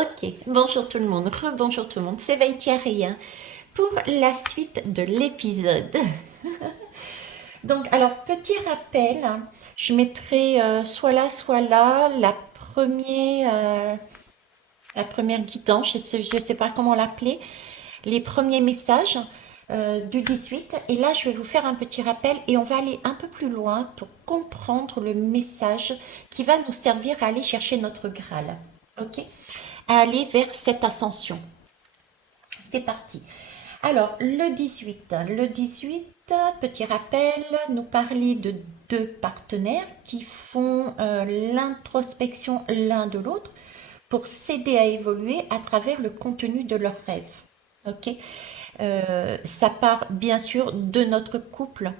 Ok, bonjour tout le monde, rebonjour tout le monde, c'est Vaïtiari hein, pour la suite de l'épisode. Donc, alors, petit rappel, hein, je mettrai soit là la première guidance, je sais pas comment l'appeler, les premiers messages du 18. Et là, je vais vous faire un petit rappel et on va aller un peu plus loin pour comprendre le message qui va nous servir à aller chercher notre Graal. Ok? À aller vers cette ascension. C'est parti. Alors, le 18, petit rappel, nous parler de deux partenaires qui font l'introspection l'un de l'autre pour s'aider à évoluer à travers le contenu de leurs rêves. Ok. Ça part bien sûr de notre couple,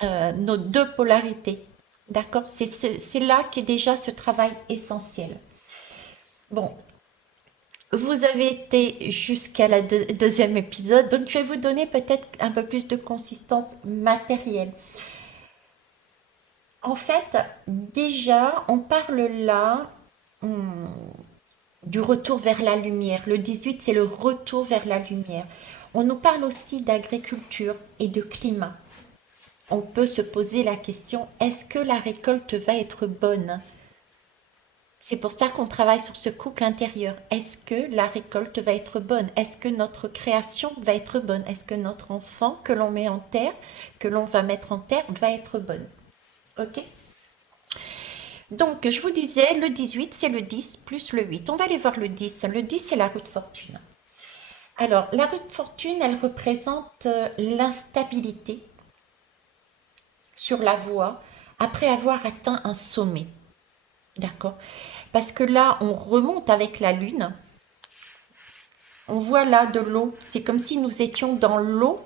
nos deux polarités. D'accord. C'est là qu'est déjà ce travail essentiel. Bon, vous avez été jusqu'à la deuxième épisode, donc je vais vous donner peut-être un peu plus de consistance matérielle. En fait, déjà, on parle là hum, du retour vers la lumière. Le 18, c'est le retour vers la lumière. On nous parle aussi d'agriculture et de climat. On peut se poser la question, est-ce que la récolte va être bonne? C'est pour ça qu'on travaille sur ce couple intérieur. Est-ce que la récolte va être bonne? Est-ce que notre création va être bonne? Est-ce que notre enfant que l'on met en terre, que l'on va mettre en terre, va être bonne? Ok. Donc, je vous disais, le 18, c'est le 10 plus le 8. On va aller voir le 10. Le 10, c'est la roue de fortune. Alors, la roue de fortune, elle représente l'instabilité sur la voie après avoir atteint un sommet. D'accord? Parce que là, on remonte avec la lune. On voit là de l'eau. C'est comme si nous étions dans l'eau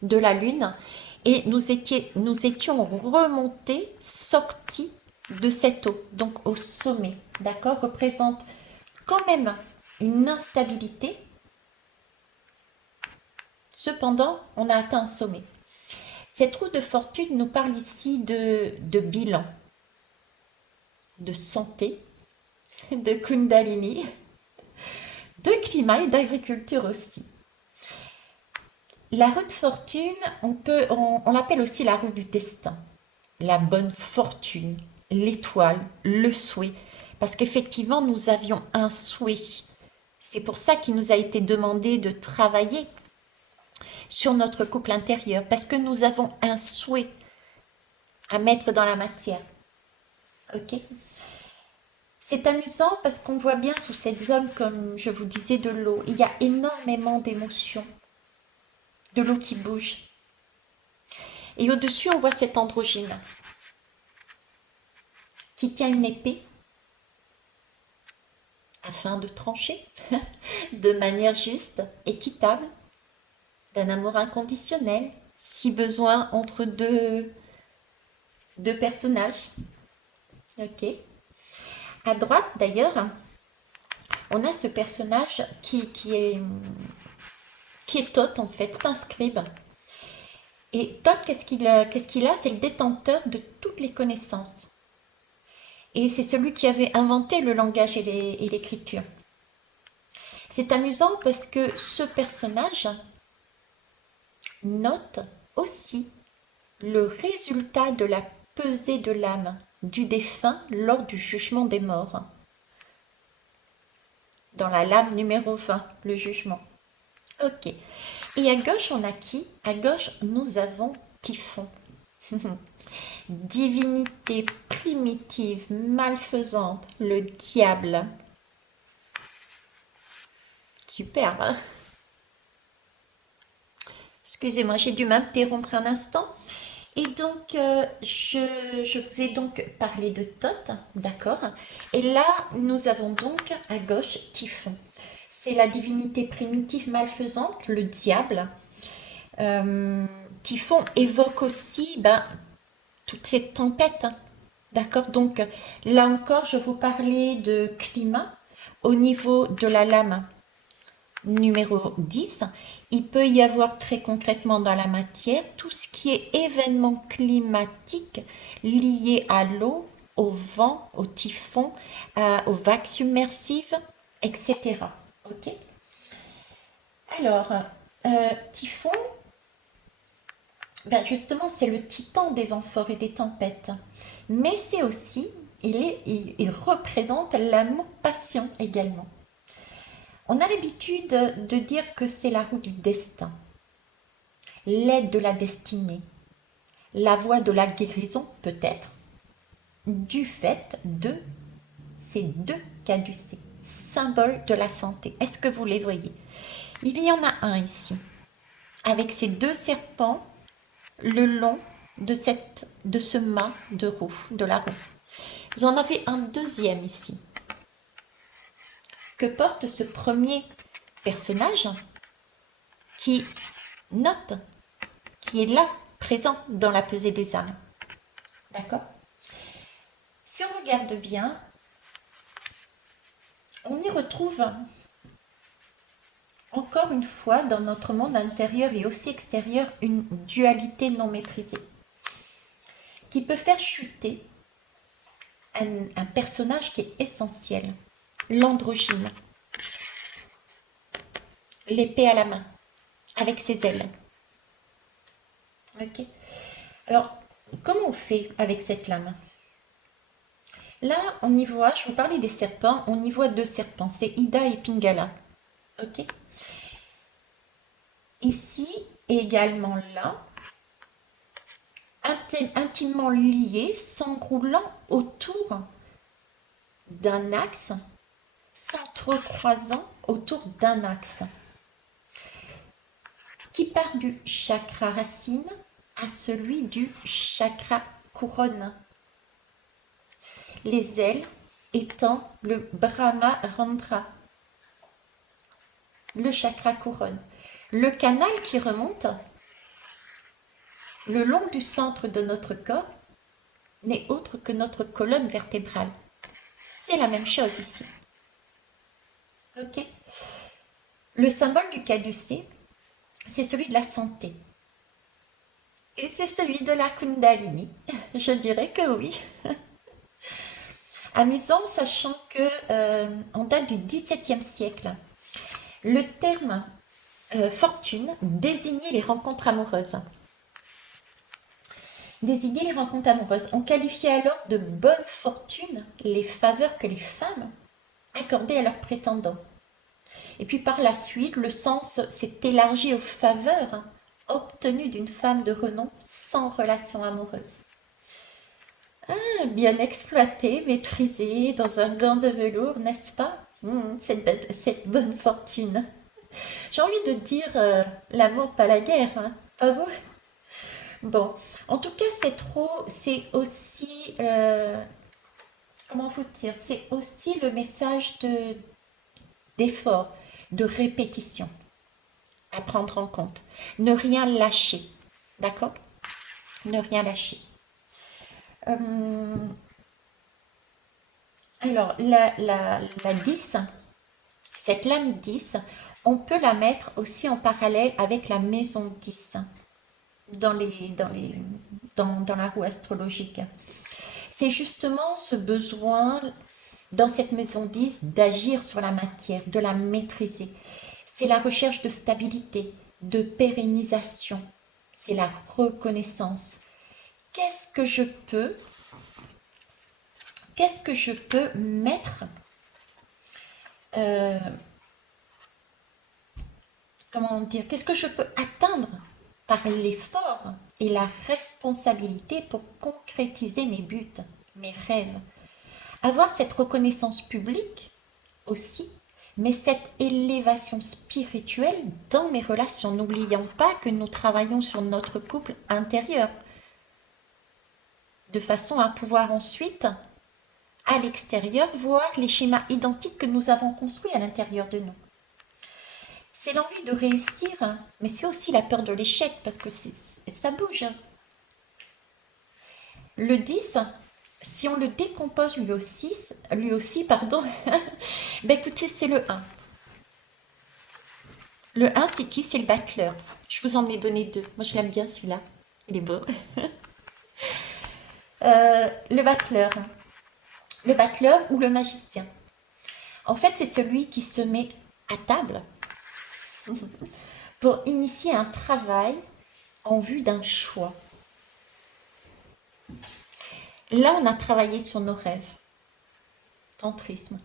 de la lune et nous étions remontés, sortis de cette eau, donc au sommet. D'accord? Représente quand même une instabilité. Cependant, on a atteint un sommet. Cette roue de fortune nous parle ici de bilan, de santé, de Kundalini, de climat et d'agriculture aussi. La roue de fortune, on l'appelle aussi la roue du destin, la bonne fortune, l'étoile, le souhait, parce qu'effectivement nous avions un souhait. C'est pour ça qu'il nous a été demandé de travailler sur notre couple intérieur, parce que nous avons un souhait à mettre dans la matière. Ok. C'est amusant parce qu'on voit bien sous cette zone, comme je vous disais, de l'eau. Il y a énormément d'émotions, de l'eau qui bouge. Et au-dessus, on voit cet androgyne qui tient une épée afin de trancher de manière juste, équitable, d'un amour inconditionnel, si besoin entre deux personnages. Ok. À droite, d'ailleurs, on a ce personnage qui est Thoth, en fait, c'est un scribe. Et Thoth, qu'est-ce qu'il a? C'est le détenteur de toutes les connaissances. Et c'est celui qui avait inventé le langage et l'écriture. C'est amusant parce que ce personnage note aussi le résultat de la pesée de l'âme du défunt lors du jugement des morts. Dans la lame numéro 20, le jugement. Ok. Et à gauche, on a qui? À gauche, nous avons Typhon. Divinité primitive, malfaisante, le diable. Superbe, hein? Excusez-moi, j'ai dû m'interrompre un instant. Et donc, je vous ai donc parlé de Thoth, d'accord? Et là, nous avons donc à gauche Typhon. C'est la divinité primitive malfaisante, le diable. Euh, Typhon évoque aussi toutes ces tempêtes, hein, d'accord? Donc, là encore, je vous parlais de climat au niveau de la lame numéro 10. Il peut y avoir très concrètement dans la matière tout ce qui est événement climatique lié à l'eau, au vent, au typhon, aux vagues submersives, etc. Ok? Alors, Typhon, ben justement, c'est le titan des vents forts et des tempêtes. Mais c'est aussi, il représente l'amour-passion également. On a l'habitude de dire que c'est la roue du destin, l'aide de la destinée, la voie de la guérison peut-être, du fait de ces deux caducées, symbole de la santé. Est-ce que vous les voyez? Il y en a un ici, avec ces deux serpents le long de ce mât de roue, de la roue. Vous en avez un deuxième ici. Que porte ce premier personnage qui note, qui est là, présent dans la pesée des âmes? D'accord? Si on regarde bien, on y retrouve encore une fois dans notre monde intérieur et aussi extérieur une dualité non maîtrisée qui peut faire chuter un personnage qui est essentiel, l'androgyne, l'épée à la main, avec ses ailes. Ok. Alors, comment on fait avec cette lame? Là, on y voit, je vous parlais des serpents, on y voit deux serpents, c'est Ida et Pingala. Ok. Ici, et également là, intimement liés, s'enroulant autour d'un axe, s'entrecroisant autour d'un axe, qui part du chakra racine à celui du chakra couronne. Les ailes étant le Brahma Randra, le chakra couronne. Le canal qui remonte le long du centre de notre corps n'est autre que notre colonne vertébrale. C'est la même chose ici. Ok. Le symbole du caducée, c'est celui de la santé. Et c'est celui de la Kundalini. Je dirais que oui. Amusant, sachant que on date du XVIIe siècle. Le terme fortune désignait les rencontres amoureuses. Désigner les rencontres amoureuses. On qualifiait alors de bonne fortune les faveurs que les femmes accordaient à leurs prétendants. Et puis par la suite, le sens s'est élargi aux faveurs obtenues d'une femme de renom sans relation amoureuse. Ah, bien exploité, maîtrisé, dans un gant de velours, n'est-ce pas? Cette bonne fortune. J'ai envie de dire l'amour, pas la guerre, hein, pas vous? Bon, en tout cas, c'est aussi, comment vous dire, c'est aussi le message d'effort, de répétition à prendre en compte. Ne rien lâcher, d'accord? Ne rien lâcher. Alors, la 10, cette lame 10, on peut la mettre aussi en parallèle avec la maison 10 dans la roue astrologique. C'est justement ce besoin dans cette maison 10 d'agir sur la matière, de la maîtriser. C'est la recherche de stabilité, de pérennisation, c'est la reconnaissance. Qu'est-ce que je peux mettre, euh, comment dire, qu'est-ce que je peux atteindre par l'effort et la responsabilité pour concrétiser mes buts, mes rêves. Avoir cette reconnaissance publique aussi, mais cette élévation spirituelle dans mes relations. N'oublions pas que nous travaillons sur notre couple intérieur, de façon à pouvoir ensuite, à l'extérieur, voir les schémas identiques que nous avons construits à l'intérieur de nous. C'est l'envie de réussir, mais c'est aussi la peur de l'échec, parce que ça bouge. Le 10, si on le décompose lui aussi, pardon, ben écoutez, c'est le 1. Le 1, c'est qui? C'est le battleur. Je vous en ai donné deux. Moi, je l'aime bien celui-là. Il est beau. Le battleur. Le battleur ou le magicien. En fait, c'est celui qui se met à table pour initier un travail en vue d'un choix. Là, on a travaillé sur nos rêves. Tantrisme.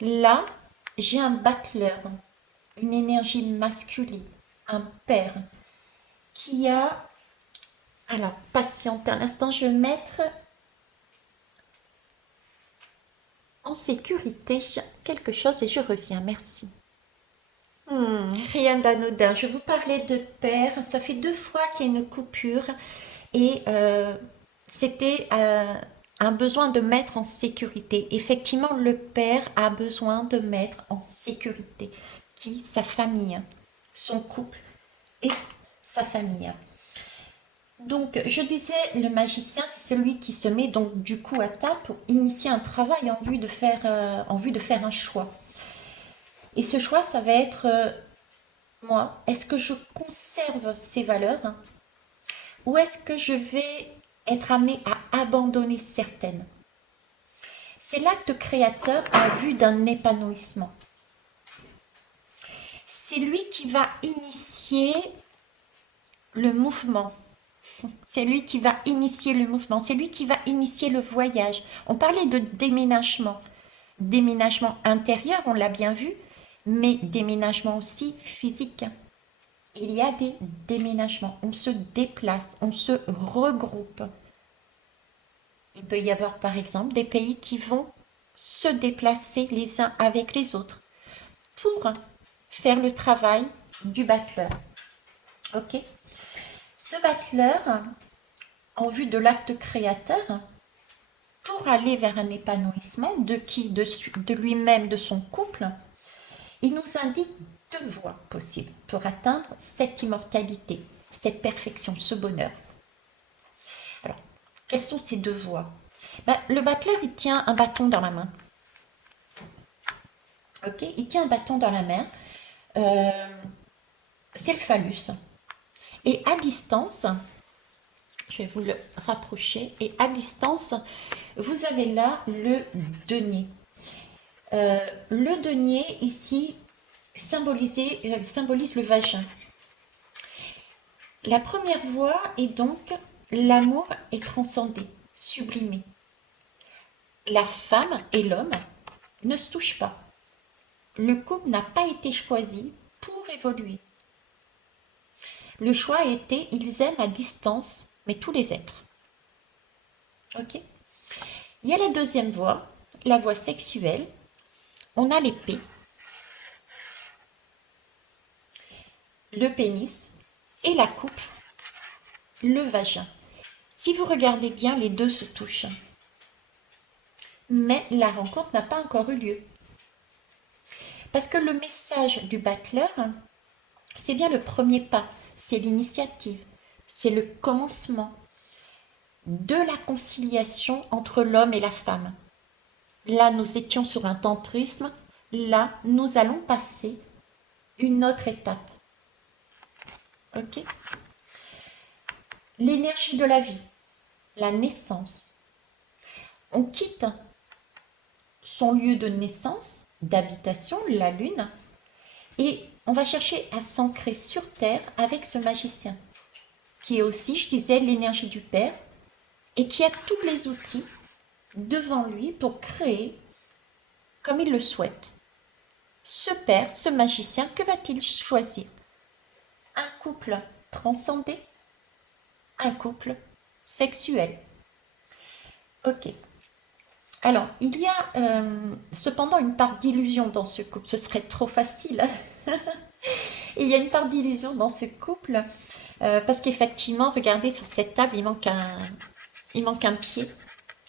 Là, j'ai un battleur, une énergie masculine, un père qui a... Alors, patientez un instant, je vais mettre en sécurité quelque chose et je reviens, merci. Rien d'anodin. Je vous parlais de père. Ça fait 2 fois qu'il y a une coupure et c'était un besoin de mettre en sécurité. Effectivement, le père a besoin de mettre en sécurité qui, sa famille, son couple et sa famille. Donc, je disais, le magicien, c'est celui qui se met donc du coup à table pour initier un travail en vue de faire un choix. Et ce choix, ça va être moi, est-ce que je conserve ces valeurs ou est-ce que je vais être amené à abandonner certaines? C'est l'acte créateur en vue d'un épanouissement. C'est lui qui va initier le mouvement. C'est lui qui va initier le mouvement. C'est lui qui va initier le voyage. On parlait de déménagement. Déménagement intérieur, on l'a bien vu, mais déménagement aussi physique. Il y a des déménagements, on se déplace, on se regroupe. Il peut y avoir par exemple des pays qui vont se déplacer les uns avec les autres pour faire le travail du battleur. Ok. Ce battleur, en vue de l'acte créateur, pour aller vers un épanouissement de lui-même, de son couple, il nous indique 2 voies possibles pour atteindre cette immortalité, cette perfection, ce bonheur. Alors, quelles sont ces 2 voies? Le battleur, il tient un bâton dans la main. Ok, il tient un bâton dans la main. C'est le phallus. Et à distance, je vais vous le rapprocher, et à distance, vous avez là le denier. Le denier, ici, symbolise le vagin. La première voie est donc l'amour est transcendé, sublimé. La femme et l'homme ne se touchent pas. Le couple n'a pas été choisi pour évoluer. Le choix a été, ils aiment à distance, mais tous les êtres. Ok. Il y a la deuxième voie, la voie sexuelle. On a l'épée, le pénis et la coupe, le vagin. Si vous regardez bien, les deux se touchent. Mais la rencontre n'a pas encore eu lieu. Parce que le message du battleur, c'est bien le premier pas, c'est l'initiative, c'est le commencement de la conciliation entre l'homme et la femme. Là, nous étions sur un tantrisme, là, nous allons passer une autre étape. Ok? L'énergie de la vie, la naissance. On quitte son lieu de naissance, d'habitation, la lune, et on va chercher à s'ancrer sur Terre avec ce magicien, qui est aussi, je disais, l'énergie du Père, et qui a tous les outils devant lui pour créer comme il le souhaite. Ce Père, ce magicien, que va-t-il choisir? Un couple transcendé? Un couple sexuel? Ok. Alors, il y a cependant une part d'illusion dans ce couple. Ce serait trop facile. Il y a une part d'illusion dans ce couple parce qu'effectivement, regardez sur cette table, il manque un pied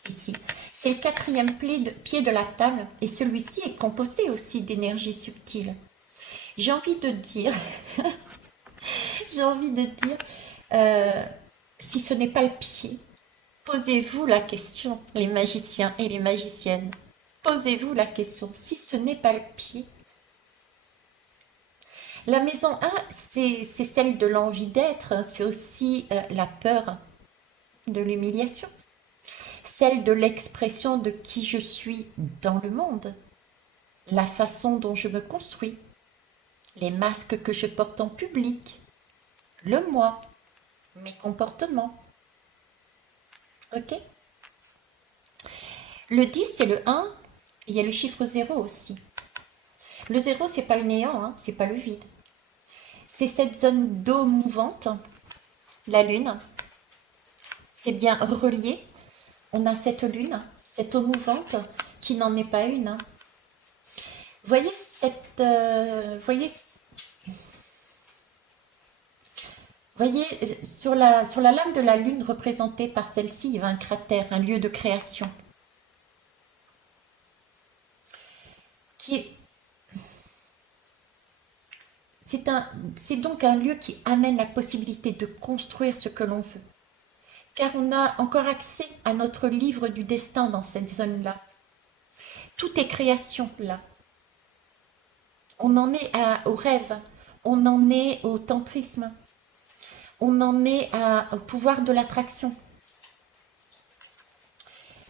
ici. C'est le 4e pied de la table et celui-ci est composé aussi d'énergie subtile. J'ai envie de dire, si ce n'est pas le pied, posez-vous la question, les magiciens et les magiciennes. Posez-vous la question, si ce n'est pas le pied. La maison 1, c'est celle de l'envie d'être, c'est aussi la peur de l'humiliation, celle de l'expression de qui je suis dans le monde. la façon dont je me construis, les masques que je porte en public, le moi, mes comportements. Ok? Le 10, c'est le 1. Il y a le chiffre 0 aussi. Le 0, c'est pas le néant, hein, c'est pas le vide. C'est cette zone d'eau mouvante, la lune. C'est bien relié. On a cette lune, cette eau mouvante qui n'en est pas une. Voyez voyez sur la lame de la lune représentée par celle-ci, il y a un cratère, un lieu de création. Qui est, c'est donc un lieu qui amène la possibilité de construire ce que l'on veut. Car on a encore accès à notre livre du destin dans cette zone-là. Tout est création là. On en est au rêve, on en est au tantrisme, on en est au pouvoir de l'attraction.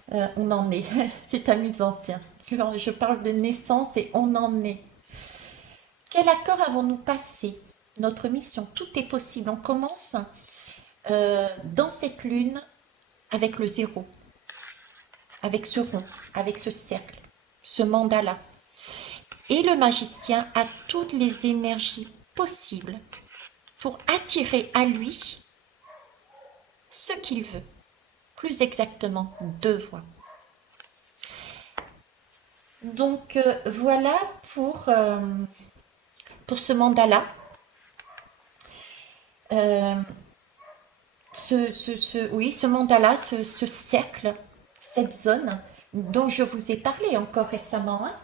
On en est, c'est amusant, tiens. Je parle de naissance et on en est. Quel accord avons-nous passé? Notre mission, tout est possible. On commence dans cette lune avec le zéro, avec ce rond, avec ce cercle, ce mandala. Et le magicien a toutes les énergies possibles pour attirer à lui ce qu'il veut. Plus exactement, 2 voix. Donc voilà pour ce mandala. Ce mandala, ce cercle, cette zone dont je vous ai parlé encore récemment, hein,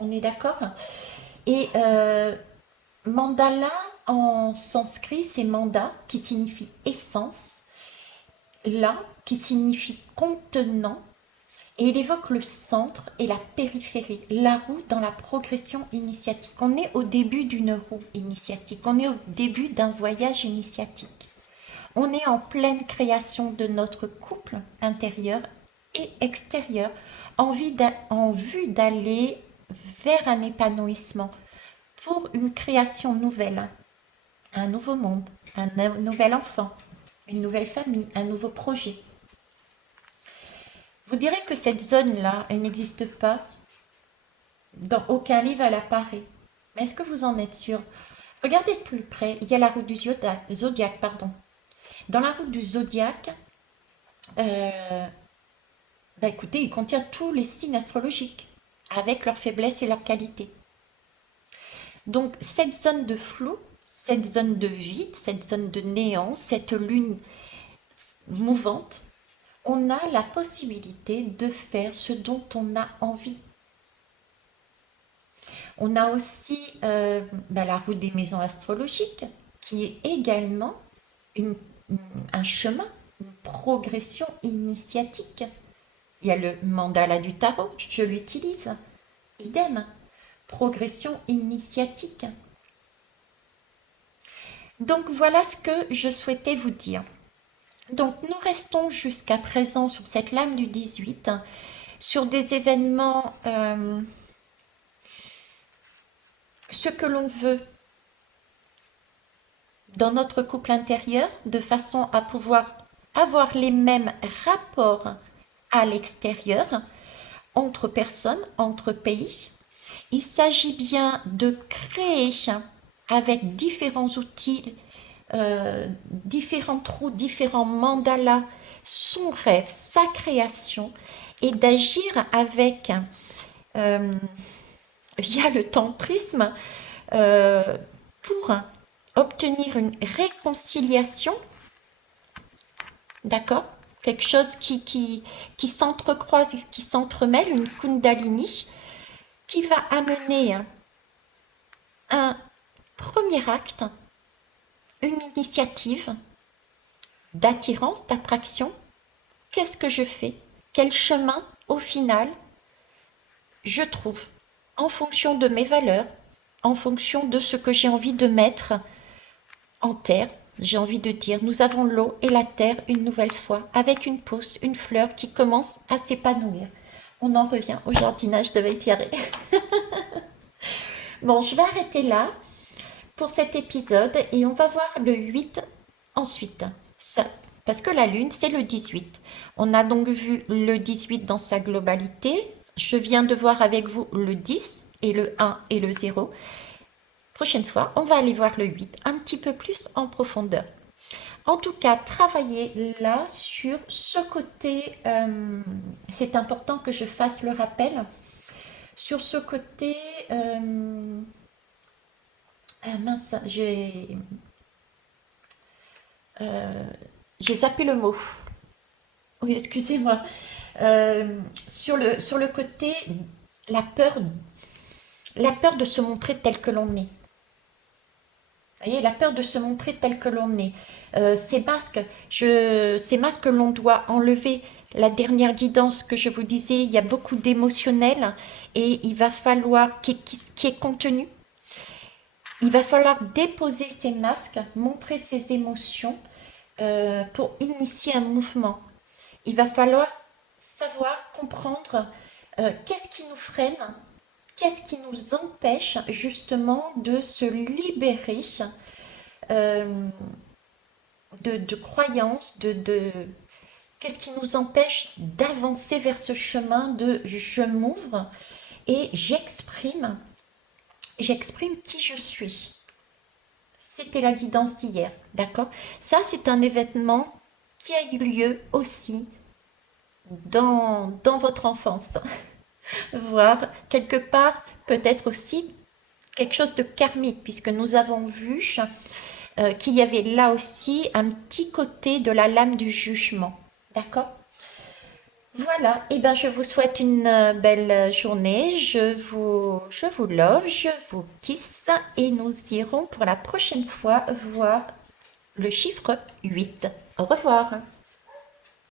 on est d'accord? Et mandala en sanskrit, c'est manda qui signifie essence, la qui signifie contenant, et il évoque le centre et la périphérie, la roue dans la progression initiatique. On est au début d'une roue initiatique, on est au début d'un voyage initiatique. On est en pleine création de notre couple intérieur et extérieur, en vue d'aller vers un épanouissement, pour une création nouvelle, un nouveau monde, un nouvel enfant, une nouvelle famille, un nouveau projet. Vous direz que cette zone-là, elle n'existe pas. Dans aucun livre, elle apparaît. Mais est-ce que vous en êtes sûr? Regardez de plus près, il y a la route du zodiaque, pardon. Dans la route du zodiaque, écoutez, il contient tous les signes astrologiques, avec leurs faiblesses et leurs qualités. Donc, cette zone de flou, cette zone de vide, cette zone de néant, cette lune mouvante, on a la possibilité de faire ce dont on a envie. On a aussi la route des maisons astrologiques, qui est également un chemin, une progression initiatique. Il y a le mandala du tarot, je l'utilise. Idem, progression initiatique. Donc voilà ce que je souhaitais vous dire. Donc nous restons jusqu'à présent sur cette lame du 18, sur des événements, ce que l'on veut dans notre couple intérieur, de façon à pouvoir avoir les mêmes rapports à l'extérieur, entre personnes, entre pays. Il s'agit bien de créer avec différents outils, différents trous, différents mandalas, son rêve, sa création, et d'agir avec, via le tantrisme, pour obtenir une réconciliation, d'accord? Quelque chose qui s'entrecroise, qui s'entremêle, une kundalini, qui va amener un premier acte, une initiative d'attirance, d'attraction. Qu'est-ce que je fais? Quel chemin, au final, je trouve en fonction de mes valeurs, en fonction de ce que j'ai envie de mettre en terre. J'ai envie de dire, nous avons l'eau et la terre une nouvelle fois, avec une pousse, une fleur qui commence à s'épanouir. On en revient au jardinage de Vaitiare. Bon, je vais arrêter là pour cet épisode et on va voir le 8 ensuite. Ça, parce que la Lune, c'est le 18. On a donc vu le 18 dans sa globalité. Je viens de voir avec vous le 10 et le 1 et le 0. Prochaine fois, on va aller voir le 8 un petit peu plus en profondeur. En tout cas, travailler là sur ce côté, c'est important que je fasse le rappel, sur ce côté, mince, euh, j'ai zappé le mot. Oui, excusez-moi. Sur le côté, la peur, la peur de se montrer tel que l'on est. Vous voyez, la peur de se montrer tel que l'on est. Ces masques, l'on doit enlever. La dernière guidance que je vous disais, il y a beaucoup d'émotionnel et il va falloir, qui est contenu, il va falloir déposer ces masques, montrer ses émotions pour initier un mouvement. Il va falloir savoir, comprendre qu'est-ce qui nous freine, qu'est-ce qui nous empêche justement de se libérer euh, de croyances, qu'est-ce qui nous empêche d'avancer vers ce chemin de je m'ouvre et j'exprime qui je suis. C'était la guidance d'hier, d'accord? Ça, c'est un événement qui a eu lieu aussi dans votre enfance, voire quelque part peut-être aussi quelque chose de karmique, puisque nous avons vu qu'il y avait là aussi un petit côté de la lame du jugement. D'accord? Voilà, et ben je vous souhaite une belle journée, je vous love, je vous kiss et nous irons pour la prochaine fois voir le chiffre 8. Au revoir.